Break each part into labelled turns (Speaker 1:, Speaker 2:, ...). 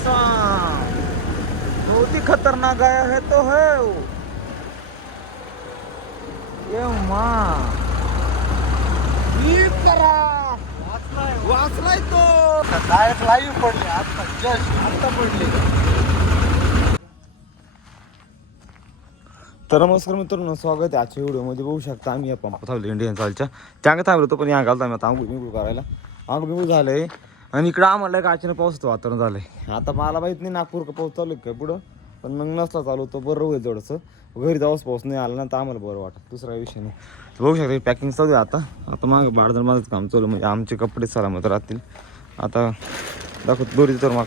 Speaker 1: इंसान। बहुत ही खतरनाक गाया है तो है वो। ये माँ। नीट करा। वाचलाय तो।
Speaker 2: डायरेक्ट लाईव्ह पडले आता जस्ट आता पडले
Speaker 1: तर नमस्कार मित्रांनो स्वागत आहे आजच्या व्हिडिओमध्ये. बघू शकता आम्ही या पंप थांबलो इंडियन सॉलच्या त्याने थांबलो होतो पण या घालतो आम्ही आता आंघोळ बिंघोळ करायला. आंघोळ झालं आहे आणि इकडं आम्हाला एक अचानक पावसाचं वातावरण झालंय. आता मला माहीत नाही नागपूर का पाऊस चालू आहे काय पुढं पण मग नसला चालू तर बरं होईल थोडंसं. घरी जाऊस पाऊस नाही आला ना तर आम्हाला बरं वाटत दुसरा विषय नाही. बघू शकता पॅकिंग चालू आहे आता. आता मागं बाळदर माझंच काम चालू. म्हणजे आमचे कपडे सलामत राहतील. आता दाखवतो दोरी तर माग.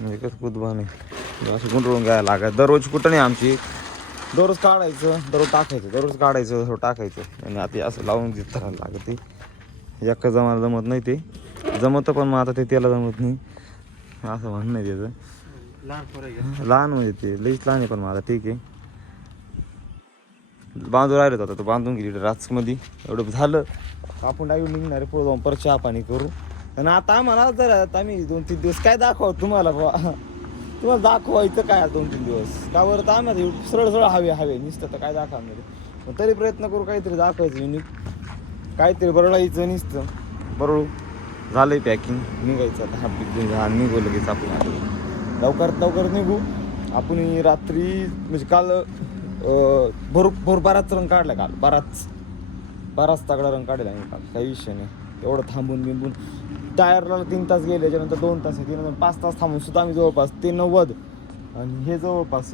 Speaker 1: म्हणजे कसं कुदबा नाही असं गुंडळून घ्यायला लागत दररोज कुठं नाही आमची. दररोज काढायचं दररोज टाकायचं दररोज काढायचं दररोज टाकायचं. आणि आता असं लावून देत लागत. एका जमाला जमत नाही ते. जमतं पण मग आता ते त्याला जमत नाही. असं म्हणणं आहे त्याचं.
Speaker 2: लहान
Speaker 1: म्हणजे ते लईच लहान आहे पण मला ठीक आहे. बांधून राहिलं होतं तो बांधून गेली राजमध्ये एवढं झालं. आपण डायव्ह निघणार आहे पुढे जाऊन परत चहा पाणी करू. आणि आता आम्हाला जर आता आम्ही दोन तीन दिवस काय दाखव तुम्हाला बुवा? तुम्हाला दाखवायचं काय दोन तीन दिवस? का बरं तर आम्हाला सरळ सरळ हवे हवे. नुसतं तर काय दाखवणार मग तरी प्रयत्न करू काहीतरी दाखवायचं युनिक काहीतरी बरळायचं निसतं. बरळू झालंय पॅकिंग निघायचं आता हा पिक हा निघू लगेच आपण आता. लवकरात लवकर निघू. आपण रात्री म्हणजे काल अं, भर भर रंग काढला काल. बराच. बाराच तगडा रंग काढला आम्ही काल. काही विषय नाही. एवढं थांबून बिंबून. टायरला तीन तास गेले. त्याच्यानंतर दोन तास तीन पाच तास थांबून सुद्धा आम्ही जवळपास ते नव्वद आणि हे जवळपास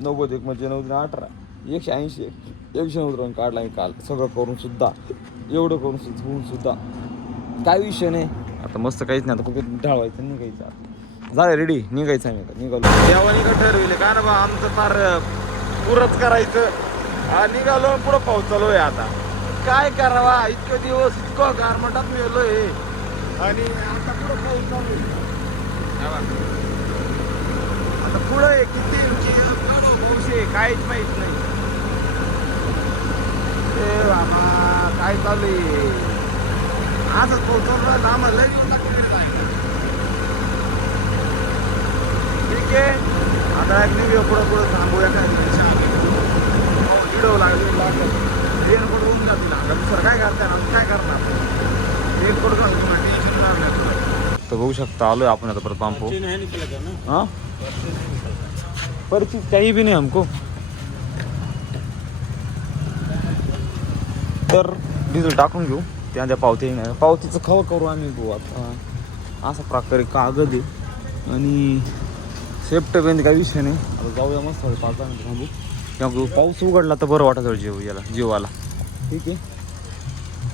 Speaker 1: नव्वद एक म्हणजे नव्वद आणि अठरा. एकशे ऐंशी एकशे नव्वद रन काढला मी काल. सगळं करून सुद्धा. एवढं करून सुद्धा होऊन सुद्धा. काय विषय नाही. आता मस्त काहीच नाही. आता कुठे ढाळवायचं निघायचं आता. झालं रेडी निघायचं आम्ही आता. निघालो. देवानी का ठरविले. का बा आमचं फार पुरच करायचं. हा निघालो पुढं पाऊस चालू आहे आता. काय करावा? इतके दिवस इतकं गारमटात मिळलोय आणि आता पुढं पाऊस चालू आता पुढं आहे किती पाऊस आहे काहीच माहीत नाही. चालू आहे पोहोचवलं राहिलं आम्हाला लय. ठीक आहे. आता एक निघूया पुढं पुढं थांबूया काय व्हिडिओ लागले लागलं. होऊन जातील आता दुसरं काय करताय आम्ही काय करणार? कुठं जाऊ तुम्हाला टेन्शन लागलं तर बघू शकता आलोय आपण आता परत पंपो
Speaker 2: ना?
Speaker 1: हाँ? पर्ची चाहिए भी नहीं हमको. तर डिझेल टाकून घेऊ. त्या त्या पावती नाही पावतीचं खवं करू आम्ही भाऊ आता. असा प्रकारे कागद आहे. आणि सेफ्ट बेंद काही विषय नाही. आता जाऊया मस्त थोडं पाच थांबू. त्यामुळे पाऊस उघडला तर बरं वाटत जीव याला जीवाला ठीक आहे.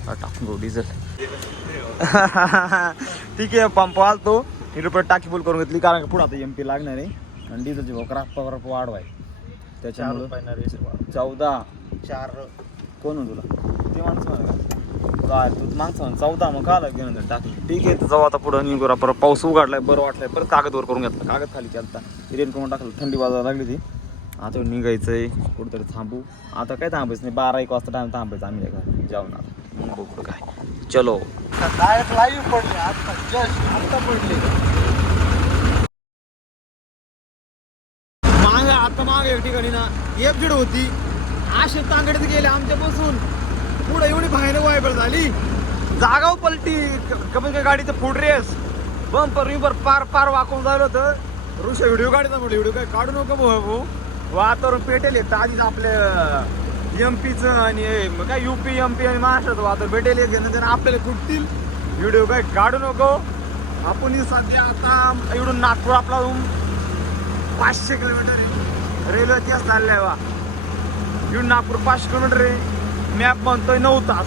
Speaker 1: हा, टाकून घेऊ डिझेल ठीक आहे पंप आलतो. इकडे परत टाकी फुल करून घेतली कारण पुढे आता एम पी लागणार आहे. आणि डिझेलची पगार वाढवाय. त्याच्यामुळे
Speaker 2: रुपये
Speaker 1: चौदा.
Speaker 2: चार
Speaker 1: कोण हो तुला? ते माणसं म्हणा काय तू माणसं म्हण चौदा मग का घेऊन टाकली. ठीक आहे तर जाऊ आता पुढं निघू परत पाऊस उघडलाय बरं वाटलंय. परत कागदवर करून घेतला. कागद खाली चालता रेन करून टाकलं. थंडी वाजायला लागली ती. आता निघायचंय. कुठेतरी थांबू. आता काय थांबायचं नाही. बारा एक वाजता टाइम थांबायचं आम्ही काय जाऊन आता मग बघू काय. चलो.
Speaker 2: डायरेक्ट लाईव्ह पडले. आता जस्ट आता पडले.
Speaker 1: मागे आता मागे एक ठिकाणी ना. एक जीड होती. असे तांगडीत गेले आमच्यापासून. पुढे एवढी बाहेर वायबल झाली. जागाव पलटी कमी कमी गाडीचं फुड रेस बंपर विंपर पार पार वाकून झालं होतं. ऋषा व्हिडिओ काढायचा म्हटलं व्हिडिओ काय काढू नको भाऊ भाऊ. वातावरण पेटेल येतं आधीच आपल्या एम पीचं आणि हे मग काय युपी एम पी आणि महाराष्ट्राचं वातावरण पेटेल येत नंतर आपल्याला कुठतील व्हिडिओ काय काढू नको. आपण सध्या आता इकडून नागपूर आपला पाचशे किलोमीटर रेल्वे तेच चाललंय वा इकडून नागपूर पाचशे किलोमीटर आहे. मॅप म्हणतोय नऊ तास.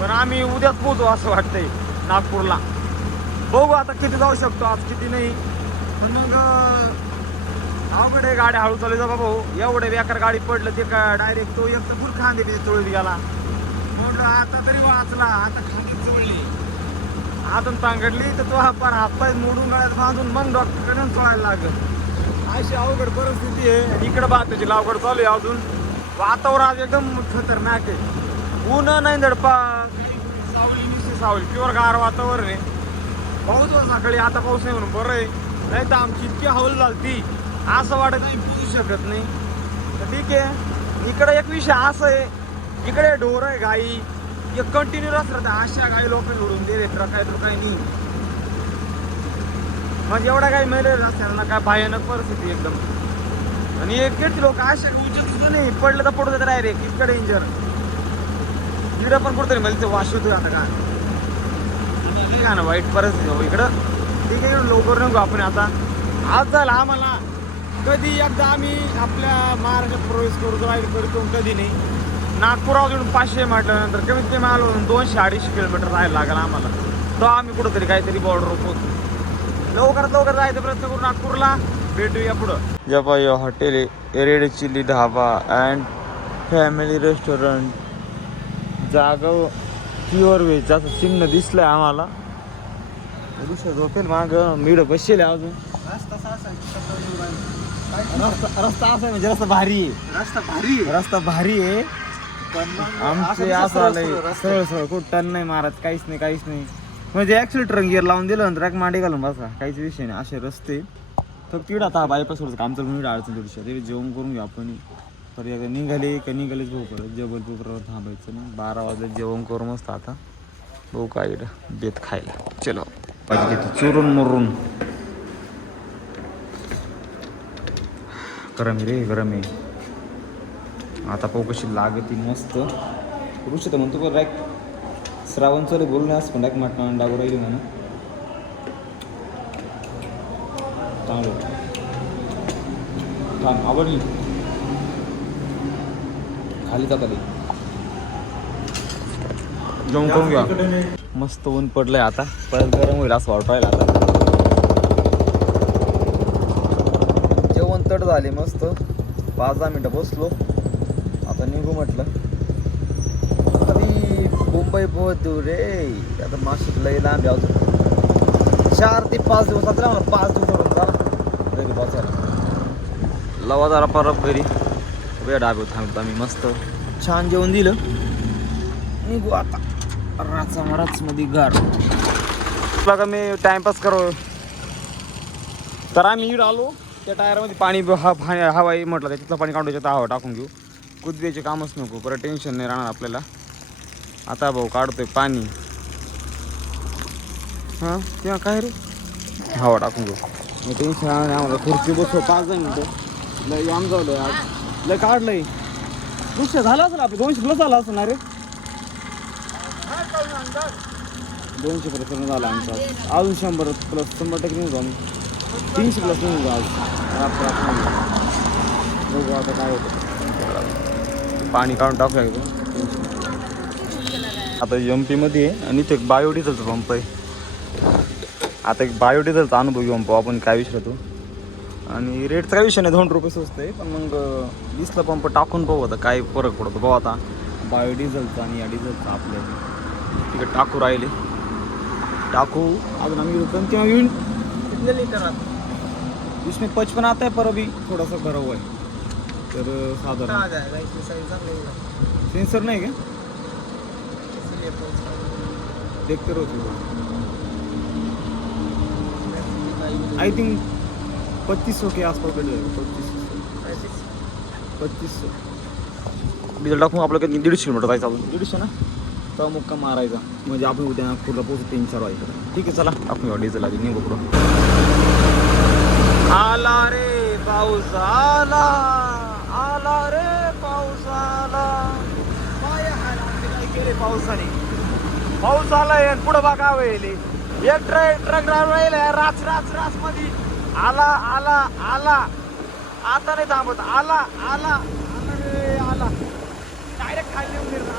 Speaker 1: पण आम्ही उद्याच पोहोचू असं वाटतंय नागपूरला. बघू आता किती जाऊ शकतो आज किती नाही. पण मग अवघड आहे गाड्या हळू चालू जा भाऊ एवढे बेकार गाडी पडलं ते का डायरेक्ट तो एक तर फुल खांदे चोळीत गेला. म्हटलं आता तरी वाचला आता खांदी चोळली. आतून तांगडली तर तो हा पार हातपाय मोडून गळ्यात बांधून मग डॉक्टरकडे चोळायला लागत अशी अवघड परिस्थिती आहे. इकडे भाताची लावगड चालू आहे अजून. वातावरण आज एकदम खतरनाक आहे. ऊन नाही दडपा सावली निश्चित सावली. प्युअर गार वातावरण आहे. पाऊस सकाळी आता पाऊस नाही म्हणून बरं आहे. नाही तर आमची इतकी हौल झालती. असं वाटत नाही पोचू शकत नाही. तर ठीक आहे. इकडे एक विषय असं आहे. इकडे ढोर आहे गाई. एक कंटिन्यू राहतात अशा गाई लोक सोडून दे ट्रक आहे ट्रक आहे नाही. म्हणजे एवढा काही मेरेज असताना काय भयानक परिस्थिती एकदम. आणि एक लोक असे उचित सुद्धा नाही पडलं तर पडू तर डायरेक्ट इतकं डेंजर इकडं पण कुठतरी म्हणजे ते वाश होतो आता का ठीक आहे ना वाईट परिस्थिती हो इकडं. ठीक आहे लवकर नको आपण आता. आज झाला आम्हाला. कधी एकदा आम्ही आपल्या महाराष्ट्रात प्रवेश करतो राहील करतो कधी नाही. नागपुरावरून पाचशे म्हटल्यानंतर कमीत कमी आलो दोनशे अडीचशे किलोमीटर राहायला लागला आम्हाला. तो आम्ही कुठंतरी काहीतरी बॉर्डर पोहोचतो लवकरात लवकर जायचा प्रयत्न करू नागपूरला. भेटूया पुढं. जपा hotel Red Chilli dhaba and family restaurant. जागा प्युअर व्हेज असं चिन्ह दिसलंय आम्हाला. झोपेल माग. मीड बसेल अजून.
Speaker 2: रस्ता.
Speaker 1: रस्ता रस्ता असा आहे म्हणजे रस्ता भारी आहे.
Speaker 2: रस्ता भारी.
Speaker 1: रस्ता भारी आहे.
Speaker 2: पण
Speaker 1: आमचे
Speaker 2: असं
Speaker 1: आलंय.
Speaker 2: सरळ.
Speaker 1: सरळ कुठं टर्न नाही मारत. काहीच नाही काहीच नाही. म्हणजे ऍक्सिलेटर गिअर लावून दिलं आणि ट्रॅक मांडी घालून बसा काहीच विषय नाही असे रस्ते. फक्त तिकडं आता बायपास सोडचं काम चालू मी अडचण थोडीशी ते जेवण करून घेऊ आपण. परत एकदा निघाले का निघालेच भाऊ परत. जबलपूरवर थांबायचं नाही. बारा वाजता जेवण करू मस्त आता. भाऊ काय बेत खायला. चलो. पाहिजे घेतो चुरून मुरून. गरम रे गरम आहे. आता पाहू कशी लागती मस्त. ऋषी तर म्हणतो बरं रॅक श्रावण चालू बोलून असं पण रॅक मटण डागू राहिली म्हणून. चांगलं छान आवडली. खाली जाता जेवण करून घ्या.
Speaker 2: नाही.
Speaker 1: मस्त ऊन पडलंय आता. परत गरम होईल असं वाटू राहिलं आता. जेवण तट झाले मस्त. पाच दहा मिनटं बसलो. आता निघू म्हटलं. मुंबई बहुत दूर रे हो हो आता माशिक लई लांब आहे चार ते पाच दिवसात राहा मला पाच दिवस घरी पोचायला लवा जरा परत घरी वेळ डाबे थांबतो आम्ही मस्त। छान जेवण दिलं निघू आता। राचा मराच मध्ये घर। बघा मी टाइमपास करो। तर आम्ही इकडं आलो त्या टायरमध्ये पाणी हा हवाई म्हटलं त्याच्यातलं पाणी काढून त्याच्यात हवा टाकून घेऊ. कुदबीचे कामच नको परत टेन्शन नाही राहणार आपल्याला. आता भाऊ काढतोय पाणी. हां? तेव्हा काय रे? हवा टाकून घेऊ. टेन्शन राहणार नाही आम्हाला खुर्ची बसव पाच दहा मिनटं. लय आम जाऊ आज. लय काढलंय. दुसरं झालं असेल आपलं दोनशे प्लस झालं असं ना रे? दोनशे पर्यंत झाला आमचा आज. अजून शंभर प्लस शंभर टक्के निघू आम्ही तीनशे प्लस निघू आज. रात बघू आता काय होतं. पाणी काढून टाकूया एकदम आता एम पीमध्ये आहे आणि इथे एक बायोडिझलचा पंप आहे. आता एक बायोडिझलचा अनुभव घेऊन पाहू आपण काय विचारतो आणि रेटचा काय विषय नाही दोन रुपये स्वस्त आहे. पण मग दिसला पंप टाकून पाहू आता काय फरक पडतो. पाहू आता बायोडिझलचा आणि या डिझेलचा आपल्या तिकडे टाकू राहिले. टाकू. अजून आम्ही कंटिन्यू येऊन कितने लीटर आता इसमें पचपन आता है पर अभी थोड़ा सा भरा हुआ है तर साधारण
Speaker 2: सेंसर नाही
Speaker 1: का
Speaker 2: इसीलिए पूछ रहा हूँ।
Speaker 1: देखते रहो आई थिंक पच्चीस सौ के आसपास बैठ जाएगा पच्चीस. पच्चीस. सौ डिझेल टाकून आपलं कधी दीडशे किलोमीटर जायचं अजून. दीडशे ना? तर मुक्का मारायचा? म्हणजे आपण उद्या नागपूरला पोहोचू तीन चार वाजेपर्यंत. ठीक आहे चला. टाकून घेऊ डिझेल आधी निघू पुढं. आला रे पाऊस आला. आला रे पाऊस आला. पावसाने? पाऊस झाला आणि पुढं बघा वेळेली एक ट्रक ट्रक ड्रायव्हर येईल राच राच राच मध्ये आला आला आला. आता नाही थांबत. आला आला आला रे आला. डायरेक्ट खाली येऊन गेला.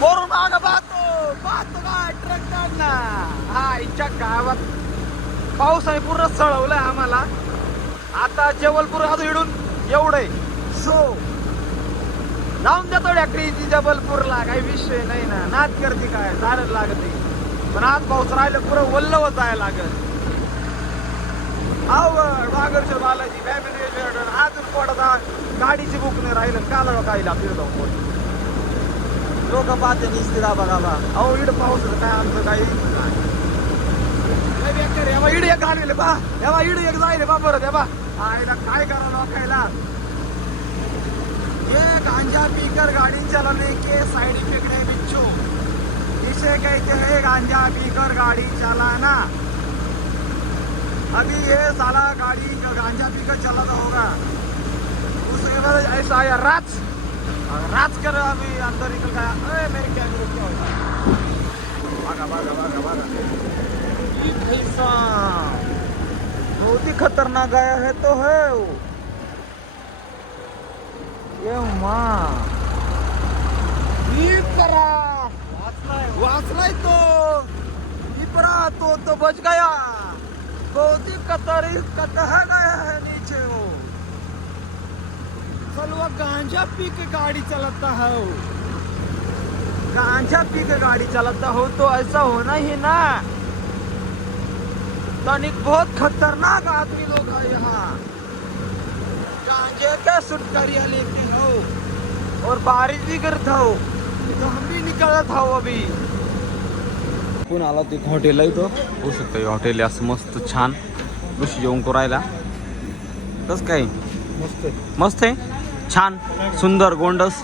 Speaker 1: वरून मागं पाहतो पाहतो काय ट्रक काढला. हा इच्छा गावात. पावसाने पूर्ण चढवलंय आम्हाला. आता जबलपूर अजून इडून एवढं सो जाऊन द्या थोड्या क्रेजी जबलपूरला काही विषय नाही ना. नाच करते काय? चालत लागत. नाही पण आज पाऊस राहिलं पुरं वल्लव जायला लागत अवघड बागरच्या बालाजी फॅमिली रेस्टॉरंट अजून गाडीची बुक नाही राहिलं काल काही काही लागतील लोक पाहते निस्तिरा बघावा अहो इड पाऊस काय आमचं काही इड एक घालवेले बा एवा इड एक जायले बा परत यावा आईला काय करा लोकायला ये गांजा पीकर गाड़ी चलाने के साइड इफेक्ट है बिच्छू इसे कहते हैं गांजा पीकर गाड़ी चलाना अभी ये साला गाड़ी गांजा पीकर चलाता होगा. उसके बाद ऐसा आया रात रात कर अभी अंदर निकल गया. अरे मेरे क्या क्या होगा? भागा भागा भागा भागा. ये कैसा बहुत ही खतरनाक आया है तो है वो. वाचलाय तो. इपरा तो तो बच गया बहुती ही कतरी कतह गया है नीचे वो चलो वो गांजा पी के गाड़ी चलाता है वो गांजा पी के गाड़ी चलाता हो तो ऐसा होना ही ना. तनिक बहुत खतरनाक आदमी लोग है यहाँ. गांजे का सुटकरिया लेते हैं और बारिश भी करता हो तो हम भी निकलत हो अभी। कोण आला ते हॉटेल आहे इथं? होऊ शकतं हे हॉटेल असं मस्त छान. ऋषी जेवण करायला. कसं काय?
Speaker 2: मस्त आहे.
Speaker 1: मस्त आहे? छान. सुंदर गोंडस.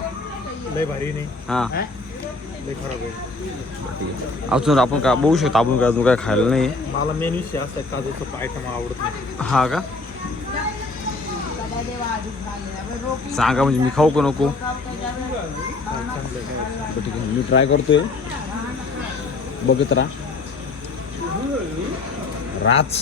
Speaker 2: लय भारी नाही.
Speaker 1: हां.
Speaker 2: लय खराब आहे.
Speaker 1: अजून आपण काय बघू शकतो आपण काय अजून काय खायला नाही.
Speaker 2: मला मेन विषय असा काजूचं आयटम आवडत नाही.
Speaker 1: हा का? सांगा म्हणजे मी खाऊ का नको? ठीक आहे. मी ट्राय करतोय. बघत राहा. राच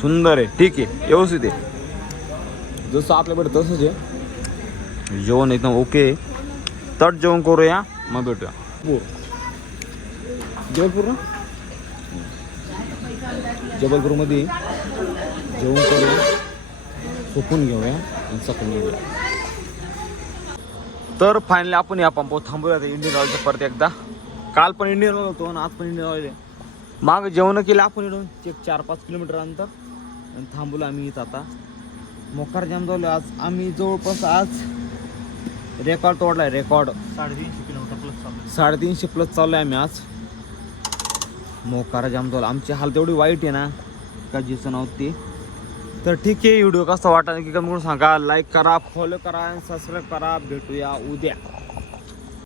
Speaker 1: सुंदर आहे. ठीक आहे. व्यवस्थित आहे. जसं आपल्याकडे तसंच आहे. जेवण एकदम ओके. तट जेवण करूया. मग भेटूया. पूर जबलपूर ना जबलपूरमध्ये जेवण करूया झोपून घेऊया आणि सकाळी निघूया. तर फायनली आपण या पंपावर थांबूया आता इंडियन ऑइलचं परत एकदा. काल पण इंडियन ऑइल होतो आणि आज पण इंडियन ऑइल आहे. माग जेवण केलं आपण इकडून. एक चार पाच किलोमीटर अंतर. आणि थांबलो आम्ही इथं आता. मोकार जाम झालो आज. आम्ही जवळपास आज रेकॉर्ड तोडलाय. रेकॉर्ड
Speaker 2: साडेतीनशे किलोमीटर प्लस
Speaker 1: साडेतीनशे प्लस चाललोय आम्ही आज. मोकारा जाम झाला. आमची हाल तेवढी वाईट आहे ना का जिचं नव्हती. तर ठीक आहे व्हिडिओ कसा वाटला की कमी करून सांगा. लाईक करा फॉलो करा आणि सबस्क्राईब करा. भेटूया उद्या.